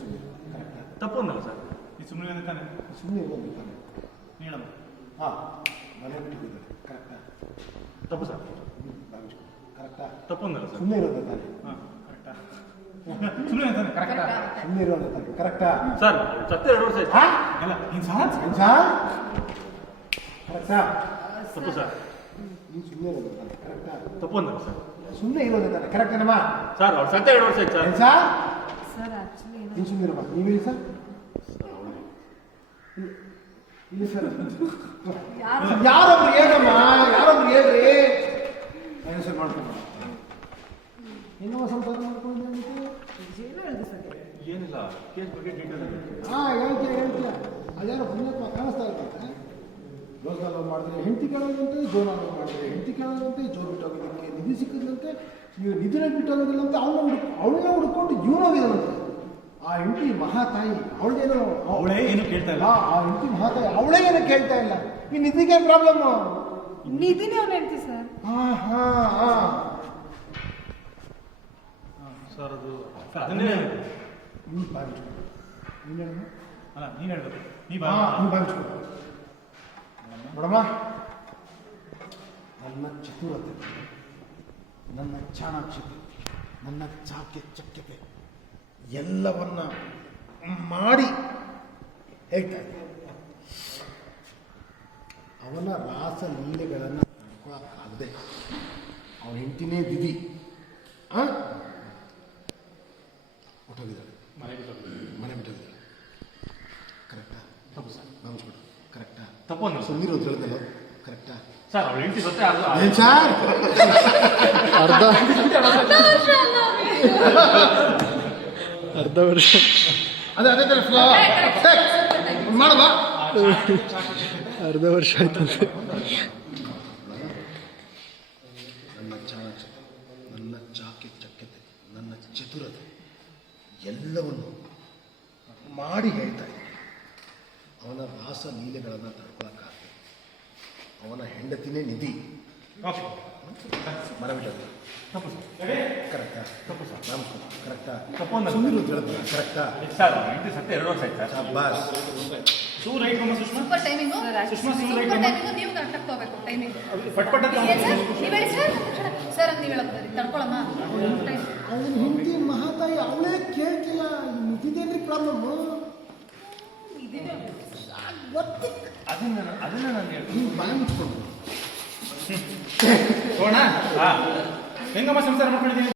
ಸುಮ್ಮನೆ ಕರೆಕ್ಟಾ? ತಪ್ಪು ಅನ್ನಲ್ಲ ಸರ್. ಈ ಸುಮ್ಮನೆ ತಾನೆ ಸುಮ್ಮನೆ ಇರೋದು ತಾನೆ. ನೀಳಮ್ಮ. ಹಾಂ ಮನೆ ಬಿಟ್ಟಿದ್ದಾರೆ ಕರೆಕ್ಟಾ? ತಪ್ಪು ಸರ್. ಕರೆಕ್ಟಾ? ತಪ್ಪು ಅನ್ನಲ್ಲ ಸರ್. ಸುಮ್ಮನೆ ಇರೋದು ತಾನೆ. ಹಾಂ ಕರೆಕ್ಟಾ? ಸುಮ್ಮನೆ ತಾನೆ ಕರೆಕ್ಟಾ? ಸುಮ್ಮನೆ ಇರೋದು ತಾನೆ ಕರೆಕ್ಟಾ? ಸರ್ ಸತ್ಯ 2 ವರ್ಷ ಆಯ್ತು. ಹಾಂ ಅಲ್ಲ ನೀನು ಸಹ ಕರೆಕ್ಟಾ? ತಪ್ಪು ಸರ್. ನೀನು ಸುಮ್ಮನೆ ಇರೋದು ತಾನೆ ಕರೆಕ್ಟಾ? ತಪ್ಪು ಅನ್ನಲ್ಲ ಸರ್. ಸುಮ್ಮನೆ ಇರೋದು ತಾನೆ ಕರೆಕ್ಟೇನಮ್ಮ? ಸರ್ ಅವ್ರು ಸತ್ಯ 2 ವರ್ಷ ಆಯ್ತು ಸರ್. ಏನು ಸರ್? ಸರ್ ಆಕ್ಚುಲಿ ನೀನು ಸುಮ್ಮನೆ ಇರಮ್ಮ. ನೀವು ಹೇಳಿ ಸರ್. ಇಲ್ಲ ಸರ್. ಯಾರೊಬ್ರು ಏನಮ್ಮ, ಯಾರೊಬ್ರು ಹೇಳ್ರಿ. ಆನ್ಸರ್ ಮಾಡ್ಕೊಂಡು ಇನ್ನೂ ಸಂಸಾರ ಮಾಡ್ಕೊಂಡು ಏನಿಲ್ಲ, ಕೇಸ್ ಬಗ್ಗೆ ಡೀಟೇಲ್ ಹಾಂ ಹೇಳ್ತೀಯ ಅದ್ಯಾರೋ ಪುಣ್ಯಾತ್ಮ ಕಾಣಿಸ್ತಾ ಇರ್ತದೆ. ರೋಜ್ಗಾರ್ ಲವ್ ಮಾಡಿದ್ರೆ ಹೆಂಡತಿ ಕೇಳೋದಂತೆ, ಜೋರ ಲವ್ ಮಾಡಿದ್ರೆ ಹೆಂಡತಿ ಕೇಳೋದಂತೆ, ಜೋರು ಬಿಟ್ಟೋಗೋದಕ್ಕೆ ನಿಧಿ ಸಿಕ್ಕಿದಂತೆ, ನೀವು ನಿಧಿನೇ ಬಿಟ್ಟೋಗೋದಿಲ್ಲಂತೆ, ಅವಳನ್ನ ಹುಡ್ಕೊಂಡು ಹೋಗಿದ್ದಾನಂತೆ. ಆ ಹೆಂಡತಿ ಮಹಾತಾಯಿ ಅವಳೇನೋ ಅವಳೇ ಏನು ಕೇಳ್ತಾ ಇಲ್ಲ. ಆ ಹೆಂಡತಿ ಮಹಾತಾಯಿ ಅವಳೇ ಏನೋ ಕೇಳ್ತಾ ಇಲ್ಲ. ಈ ನಿಧಿಗೆ ಪ್ರಾಬ್ಲಮ್ಮು. ನಿಧಿನೇ ಅವ್ನು ಹೇಳ್ತೀವಿ ಸರ್. ಹಾಂ ಹಾಂ ಹಾಂ ಸರ್. ಅದು ಅದನ್ನೇ ನೀನು ಬಾವಿಸ್ಕೊ. ನೀನು ಹೇಳು. ಅಲ್ಲ ನೀನು ಹೇಳ್ಬೇಕು. ನೀ ಬಾ. ಹಾಂ ನೀನು ಬಾವಿಸ್ಕೊ ನೋಡಮ್ಮ. ನನ್ನ ಚತುರತೆ, ನನ್ನ ಚಾಣಾಕ್ಷತೆ, ನನ್ನ ಚಕ್ಯತೆ ಎಲ್ಲವನ್ನ ಮಾಡಿ ಹೇಳ್ತಾ ಇದ್ದೆ. ಅವನ ರಾಸ ಲೀಲೆಗಳನ್ನು ನಡ್ಕೊಳಕ್ಕಾಗದೆ ಅವನ ಹೆಂಡತಿನೇ ದಿದಿ ಹೊಟ್ಟೋಗಿದ್ದಾಳೆ, ಮನೆ ಬಿಟ್ಟೋಗಿದ್ದಾಳೆ. ಕರೆಕ್ಟಾ? ತಪ್ಪು ಸರ್. ನಮಸ್ಕೊಡು. ಕರೆಕ್ಟಾ? ತಪ್ಪು ಅನ್ನಲ್ಲ ಸರ್. ಸುಮ್ಮನಿರೋದು ಹೇಳಿದಲ್ಲ. ಕರೆಕ್ಟಾ? ಸರ್ ಅವ್ರು ಹೆಂಡತಿ ಸತ್ಯ ಅಲ್ಲ. ಏನು ಸರ್? ಅರ್ಧ ವರ್ಷ ಅದೇ ಮಾಡುವ. ಅರ್ಧ ವರ್ಷ ಆಯ್ತಂತೆ. ನನ್ನ ಚಾಣಾಕ್ಷತೆ, ನನ್ನ ಚಕ್ಯತೆ, ನನ್ನ ಚತುರತೆ ಎಲ್ಲವನ್ನು ಮಾಡಿ ಹೇಳ್ತಾ ಇದ್ದೆ. ಅವನ ರಾಸ ಲೀಲೆಗಳನ್ನು ತಡ್ಕೊಳಕ್ಕಾಗ್ತದೆ. ಅವನ ಹೆಂಡತಿನೇ ನಿಧಿ. ಓಕೆ. ಮರ ಬಿಟ್ಟದ್ದು ತಪ್ಪು ಸರ್. ಕರೆಕ್ಟಾ? ತಪ್ಪು ಸರ್. ನಮಸ್ಕಾರ. ಕರೆಕ್ಟಾ? ತಪ್ಪು ಅನ್ನಲ್ಲ. ಸುಮ್ಮನಿರೋದು ಹೇಳಿದ್ರೆ ಕರೆಕ್ಟಾ? ಸರ್ ಅವ್ರ ಹೆಂಡತಿ ಸತ್ಯ 2 ವರ್ಷ ಆಯ್ತು ಸರ್. ಬಾಸ್ ಸೂರ್ ರೈಟ್ ಮಮ್ಮ Sushma. Super timing. Sushma sure right super ಮಮ್ಮ. ಟೈಮಿಂಗು. ನೀವು ಕರೆಕ್ಟಾಗಿ ತಗೋಬೇಕು ಟೈಮಿಂಗ್. ಪಟ್ ಪಟ್ ಅಂತ ಏನ್ ಸರ್ ನೀವು ಹೇಳಿ ಸರ್. ಸರ್ ಅಂತ ನೀವು ಹೇಳೋದು ತಡ್ಕೊಳಮ್ಮ. ಅವನ ಹೆಂಡತಿ ಮಹಾತಾಯಿ ಅವಳೇ ಕೇಳ್ತಿಲ್ಲ. ನಿಧಿದೇನ್ರಿ ಪ್ರಾಬ್ಲಮ್ಮು? ಅದನ್ನ ನಾನು ಹೇಳ್ತೀನಿ. ನೀವು ಬಾಯಿ ಮುಚ್ಕೊಂಡು ಹೋಣ. ಹೆಂಗಮ್ಮ ಸಂಸಾರ ಮಾಡ್ಕೊಂಡಿದ್ದೀನಿ.